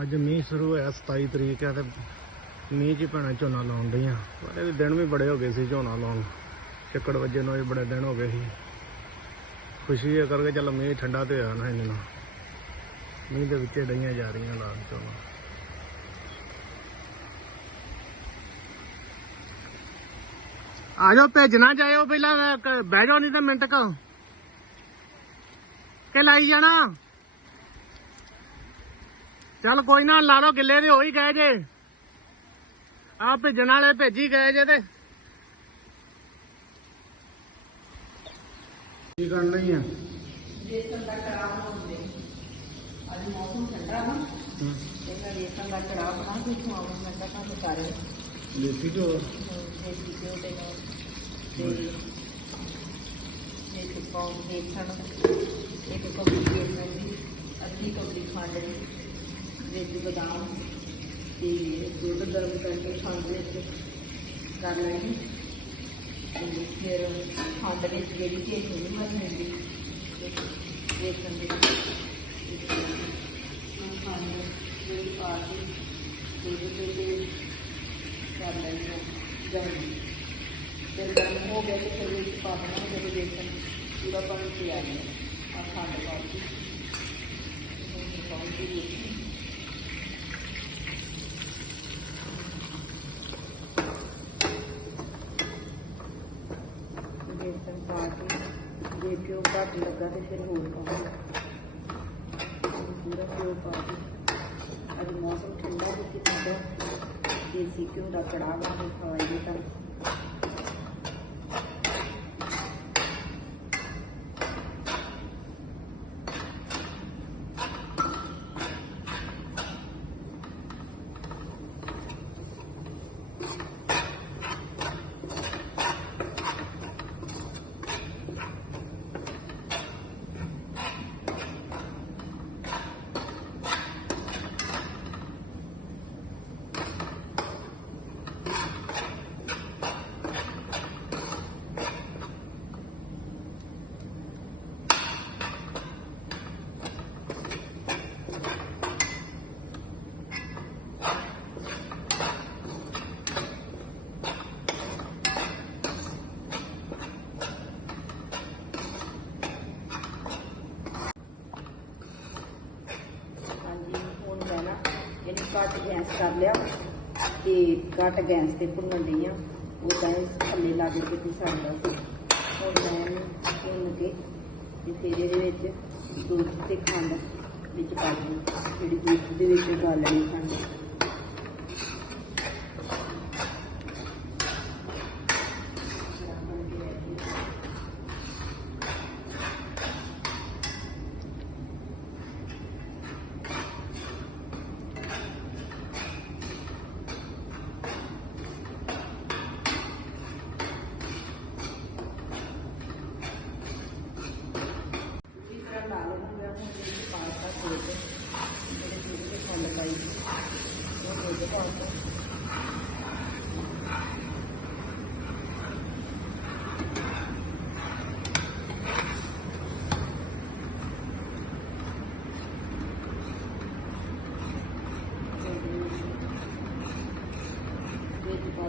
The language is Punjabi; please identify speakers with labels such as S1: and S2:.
S1: ਅੱਜ ਮੀਂਹ ਸ਼ੁਰੂ ਹੋਇਆ 27 ਤਰੀਕ ਹੈ ਤੇ ਮੀਂਹ 'ਚ ਭੈਣਾਂ ਝੋਨਾ ਲਾਉਣ ਡਈਆਂ। ਪਰ ਇਹਦੇ ਦਿਨ ਵੀ ਬੜੇ ਹੋ ਗਏ ਸੀ ਝੋਨਾ ਲਾਉਣ। ਚੱਕੜ ਵੱਜੇ ਨੂੰ ਇਹ ਬੜੇ ਦਿਨ ਹੋ ਗਏ ਸੀ। ਖੁਸ਼ੀ ਹੈ ਕਰਕੇ ਚੱਲ ਮੀਂਹ ਠੰਡਾ ਤੇ ਹੋਇਆ ਨਾ ਇਹਨਾਂ ਨਾਲ। ਮੀਂਹ ਦੇ ਵਿੱਚੇ ਡਈਆਂ ਜਾ ਰਹੀਆਂ ਲਾਉਣ ਝੋਨਾ। ਆ ਜਾਓ, ਭੇਜਣਾ ਜਾਇਓ ਪਹਿਲਾਂ ਬਹਿ ਜਾਓ ਨਹੀਂ ਤਾਂ ਮਿੰਟ ਕ। ਕਿ ਲਾਈ ਜਾਣਾ? ਚੱਲ ਕੋਈ ਨਾ ਲਾ ਲਓ ਗਿੱਲੇ ਦੇ ਹੋ ਹੀ ਗਏ ਜੇ। ਆ ਭੇਜਣ ਵਾਲੇ ਭੇਜੀ ਗਏ ਜੇ ਤੇ। ਕੀ ਕਰਨਾ ਹੀ ਆ?
S2: ਰੇਸ਼ਮ ਦਾ ਕੜਾਹ ਬਣਾਉਂਦੇ ਅੱਜ ਮੌਸਮ ਠੰਡਾ ਨਾ ਮੈਂ ਰੇਸ਼ਮ ਦਾ ਕੜਾਹ ਬਣਾ ਕੇ ਖਵਾਉਂ ਮੈਂ ਤਾਂ ਕਾਹ ਕਰ।
S1: ਦੇਸੀ ਤੋਂ?
S2: ਦੇਸੀ ਘਿਓ ਦੇ ਨਾਲ ਤੇ ਇਹ ਤੇ ਪਾਉਂ ਬੇਸਣ ਇੱਕ ਕੌਲੀ ਬੇਸਣ ਦੀ ਅੱਧੀ ਕੌਲੀ ਖੰਡ ਦੀ। ਵਿੱਚ ਬਦਾਮ ਤੇ ਦੁੱਧ ਗਰਮ ਕਰਕੇ ਖੰਡ ਵਿੱਚ ਕਰ ਲੈਣੀ। ਤੇ ਫਿਰ ਖੰਡ ਵਿੱਚ ਜਿਹੜੀ ਕਿ ਨਹੀਂ ਮਰਨੀ ਬੇਸਣ ਦੀ ਖੰਡ ਜਿਹੜੀ ਪਾ ਕੇ ਦੁੱਧ ਦੇ ਦੇ ਕਰ ਲੈਣੀ ਹੈ ਗਰਮ ਫਿਰ ਗਰਮ ਹੋ ਗਿਆ ਤੇ ਫਿਰ ਵਿੱਚ ਪਾ ਦੇਣਾ, ਜਦੋਂ ਬੇਸਣ ਪੂਰਾ ਪਾਣੀ ਤਿਆਰ ਹੈ ਆ ਖੰਡ ਪਾ ਕੇ। ਇਹਨੂੰ ਪਾਉਂਦੀ ਵਿੱਚ ਪਾ ਕੇ ਜੇ ਘਿਓ ਘੱਟ ਲੱਗਾ ਤੇ ਫਿਰ ਹੋਰ ਪਾਵਾਂਗੇ ਪੂਰਾ ਘਿਓ ਪਾ ਕੇ ਅੱਜ ਮੌਸਮ ਠੰਡਾ ਤੇ ਕਿੰਨਾ ਦੇਸੀ ਘਿਓ ਦਾ ਕੜਾਹ ਬਣਾ ਕੇ ਖਵਾਈਏ ਤਾਂ ਹਾਂਜੀ ਹੁਣ ਮੈਂ ਨਾ ਇਹਨੂੰ ਘੱਟ ਗੈਸ ਕਰ ਲਿਆ ਤੇ ਘੱਟ ਗੈਸ ਤੇ ਭੁੰਨਣ ਲਈ ਆ। ਉਹ ਤਾਂ ਇਹ ਥੱਲੇ ਲੱਗ ਕੇ ਤੇ ਸੜਦਾ ਸੀ। ਹੁਣ ਮੈਂ ਭੁੰਨ ਕੇ ਤੇ ਫਿਰ ਇਹਦੇ ਵਿੱਚ ਦੁੱਧ ਤੇ ਖੰਡ ਵਿੱਚ ਪਾ ਦਿੰਦੀ ਜਿਹੜੀ ਦੁੱਧ ਦੇ ਵਿੱਚ ਗਾਲਣੀ ਖੰਡ।